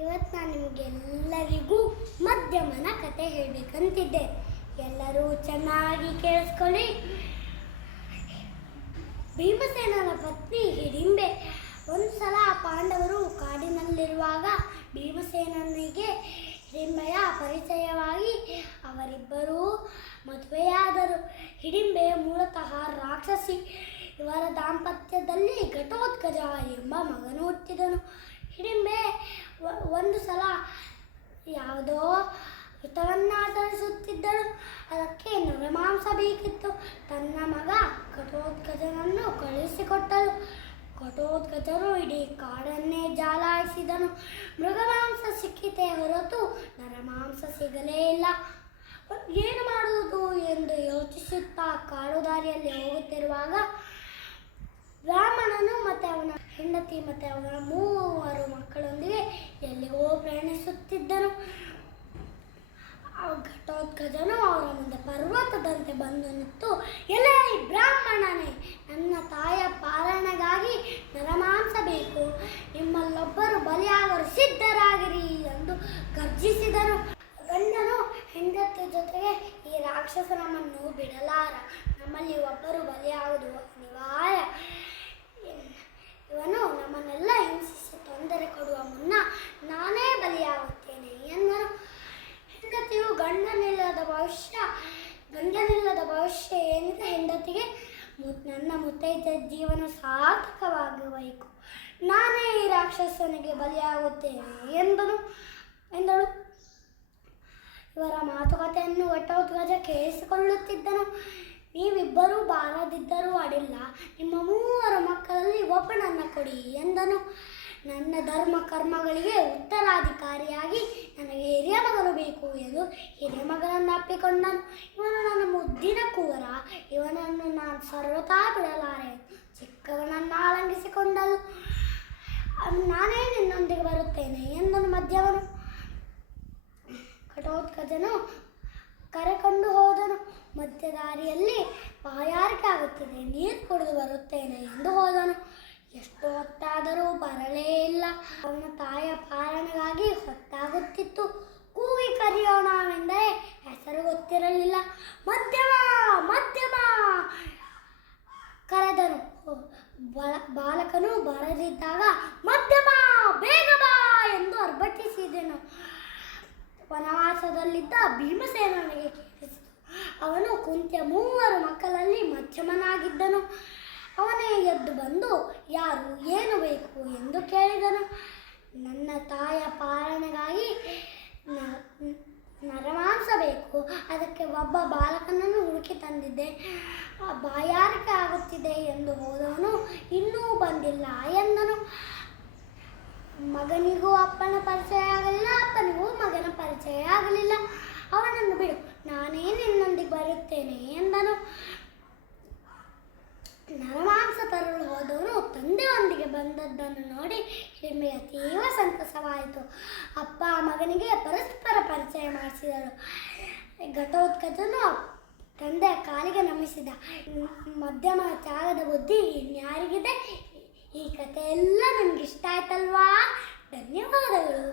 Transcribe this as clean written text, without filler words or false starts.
ಇವತ್ತು ನಾನು ನಿಮಗೆಲ್ಲರಿಗೂ ಮಧ್ಯಮನ ಕತೆ ಹೇಳಬೇಕಂತಿದ್ದೆ. ಎಲ್ಲರೂ ಚೆನ್ನಾಗಿ ಕೇಳಿಸ್ಕೊಳ್ಳಿ. ಭೀಮಸೇನನ ಪತ್ನಿ ಹಿಡಿಂಬೆ. ಒಂದು ಸಲ ಪಾಂಡವರು ಕಾಡಿನಲ್ಲಿರುವಾಗ ಭೀಮಸೇನನಿಗೆ ಹಿಡಿಂಬೆಯ ಪರಿಚಯವಾಗಿ ಅವರಿಬ್ಬರೂ ಮದುವೆಯಾದರು. ಹಿಡಿಂಬೆ ಮೂಲತಃ ರಾಕ್ಷಸಿ. ಇವರ ದಾಂಪತ್ಯದಲ್ಲಿ ಘಟೋತ್ಕಚ ಎಂಬ ಮಗನು ಹುಟ್ಟಿದನು. ಹಿಡಿಂಬೆ ಒಂದು ಸಲ ಯಾವುದೋ ವ್ರತವನ್ನಾಚರಿಸುತ್ತಿದ್ದಳು. ಅದಕ್ಕೆ ನರಮಾಂಸ ಬೇಕಿತ್ತು. ತನ್ನ ಮಗ ಘಟೋತ್ಕಚನನ್ನು ಕಳುಹಿಸಿಕೊಟ್ಟಳು. ಘಟೋತ್ಕಚನು ಇಡೀ ಕಾಡನ್ನೇ ಜಾಲಾಯಿಸಿದನು. ಮೃಗಮಾಂಸ ಸಿಕ್ಕಿತೆ ಹೊರತು ನರಮಾಂಸ ಸಿಗಲೇ ಇಲ್ಲ. ಏನು ಮಾಡುವುದು ಎಂದು ಯೋಚಿಸುತ್ತಾ ಕಾಡು ದಾರಿಯಲ್ಲಿ ಹೋಗುತ್ತಿರುವಾಗ ಬ್ರಾಹ್ಮಣನು ಮತ್ತು ಅವನ ಹೆಂಡತಿ ಮತ್ತು ಅವನ 3 ಮಕ್ಕಳೊಂದಿಗೆ ಎಲ್ಲಿಗೋ ಪ್ರಯಾಣಿಸುತ್ತಿದ್ದನು. ಘಟೋತ್ಕಚನು ಅವರ ಮುಂದೆ ಪರ್ವತದಂತೆ ಬಂದು ನಿಂತು, ಎಲೆ ಬ್ರಾಹ್ಮಣನೇ, ನನ್ನ ತಾಯಿಯ ಪಾಲನೆಗಾಗಿ ನರಮಾಂಸ ಬೇಕು. ನಿಮ್ಮಲ್ಲೊಬ್ಬರು ಬಲಿಯಾಗಲು ಸಿದ್ಧರಾಗಿರಿ ಎಂದು ಗರ್ಜಿಸಿದನು. ಗಂಡನು ಹೆಂಡತಿ ಜೊತೆಗೆ, ಈ ರಾಕ್ಷಸ ನಮ್ಮನ್ನು ಬಿಡಲಾರ. ನಮ್ಮಲ್ಲಿ ಒಬ್ಬರು ಬಲಿಯಾಗುವುದು ಅನಿವಾರ್ಯ. ಇವನು ನಮ್ಮನ್ನೆಲ್ಲ ಹಿಂಸಿಸಿ ತೊಂದರೆ ಕೊಡುವ ಮುನ್ನ ನಾನೇ ಬಲಿಯಾಗುತ್ತೇನೆ ಎಂದನು. ಹೆಂಡತಿಯು ಗಂಡನಿಲ್ಲದ ಭವಿಷ್ಯ ಏನಿದೆ ಹೆಂಡತಿಗೆ, ನನ್ನ ಮುತ್ತೈದೆ ಜೀವನ ಸಾರ್ಥಕವಾಗಬೇಕು. ನಾನೇ ಈ ರಾಕ್ಷಸನಿಗೆ ಬಲಿಯಾಗುತ್ತೇನೆ ಎಂದಳು. ಇವರ ಮಾತುಕತೆಯನ್ನು ಘಟೋತ್ಕಚ ಕೇಳಿಸಿಕೊಳ್ಳುತ್ತಿದ್ದನು. ನೀವಿಬ್ಬರೂ ಬಾರದಿದ್ದರೂ ಅಡ್ಡಿಲ್ಲ, ನಿಮ್ಮ 3 ಮಕ್ಕಳಲ್ಲಿ ಒಬ್ಬನನ್ನು ಕೊಡಿ ಎಂದನು. ನನ್ನ ಧರ್ಮ ಕರ್ಮಗಳಿಗೆ ಉತ್ತರಾಧಿಕಾರಿಯಾಗಿ ನನಗೆ ಹಿರಿಯ ಮಗನು ಬೇಕು ಎಂದು ಹಿರಿಯ ಮಗನನ್ನು ಅಪ್ಪಿಕೊಂಡನು. ಇವನು ನನ್ನ ಮುದ್ದಿನ ಕುವರ, ಇವನನ್ನು ನಾನು ಸರ್ವತಾ ಬಿಡಲಾರೆ. ಚಿಕ್ಕವನನ್ನು ಆಲಂಗಿಸಿಕೊಂಡಳು. ನಾನೇ ನಿನ್ನೊಂದಿಗೆ ಬರುತ್ತೇನೆ ಎಂದನು ಮಧ್ಯಮನು. ಘಟೋತ್ಕಚನು ಕರೆಕೊಂಡು ಹೋದನು. ಮಧ್ಯ ದಾರಿಯಲ್ಲಿ ಬಾಯಾರಿಕೆ ಆಗುತ್ತಿದೆ, ನೀರು ಕುಡಿದು ಬರುತ್ತೇನೆ ಎಂದು ಹೋದನು. ಎಷ್ಟು ಹೊತ್ತಾದರೂ ಬರಲೇ ಇಲ್ಲ. ಅವನ ತಾಯಿಯ ಪಾಲನೆಗಾಗಿ ಹೊತ್ತಾಗುತ್ತಿತ್ತು. ಕೂಗಿ ಕರೆಯೋಣವೆಂದರೆ ಹೆಸರು ಗೊತ್ತಿರಲಿಲ್ಲ. ಮಧ್ಯಮ ಮಧ್ಯಮ ಕರೆದನು. ಬಾಲಕನು ಬರದಿದ್ದಾಗ ಮಧ್ಯಮ ಬೇಗ ಬಾ ಎಂದು ಅರ್ಭಟಿಸಿದನು. ವನವಾಸದಲ್ಲಿದ್ದ ಭೀಮಸೇನನಿಗೆ ಕೇಳಿಸಿತು. ಅವನು ಕುಂತಿಯ 3 ಮಕ್ಕಳಲ್ಲಿ ಮಧ್ಯಮನಾಗಿದ್ದನು. ಅವನೇ ಎದ್ದು ಬಂದು, ಯಾರು, ಏನು ಬೇಕು ಎಂದು ಕೇಳಿದನು. ನನ್ನ ತಾಯಿಯ ಪಾಲನೆಗಾಗಿ ನರಮಾಂಸ ಬೇಕು. ಅದಕ್ಕೆ ಒಬ್ಬ ಬಾಲಕನನ್ನು ಹುಡುಕಿ ತಂದಿದ್ದೆ. ಬಾಯಾರಿಕೆ ಆಗುತ್ತಿದೆ ಎಂದು ಹೋದವನು ಇನ್ನೂ ಬಂದಿಲ್ಲ ಎಂದನು. ಮಗನಿಗೂ ಅಪ್ಪನ ಪರಿಚಯ ಆಗಲಿಲ್ಲ, ಅಪ್ಪನಿಗೂ ಮಗನ ಪರಿಚಯ ಆಗಲಿಲ್ಲ. ಅವನನ್ನು ಬಿಡು, ನಾನೇ ನಿನ್ನೊಂದಿಗೆ ಬರುತ್ತೇನೆ ಎಂದನು. ನರಮಾಂಸ ತರಲು ಹೋದವನು ತಂದೆಯೊಂದಿಗೆ ಬಂದದ್ದನ್ನು ನೋಡಿ ಹಿಡಿಂಬೆಯ ತೀವ್ರ ಸಂತಸವಾಯಿತು. ಅಪ್ಪ ಮಗನಿಗೆ ಪರಸ್ಪರ ಪರಿಚಯ ಮಾಡಿಸಿದಳು. ಘಟೋತ್ಕಚನು ತಂದೆಯ ಕಾಲಿಗೆ ನಮಿಸಿದ. ಮಧ್ಯಮ ತ್ಯಾಗದ ಬುದ್ಧಿ ಇನ್ಯಾರಿಗಿದೆ? ಈ ಕಥೆ ಎಲ್ಲ ನಿಮ್ಗೆ ಇಷ್ಟ ಆಯ್ತಲ್ವಾ? ಧನ್ಯವಾದಗಳು.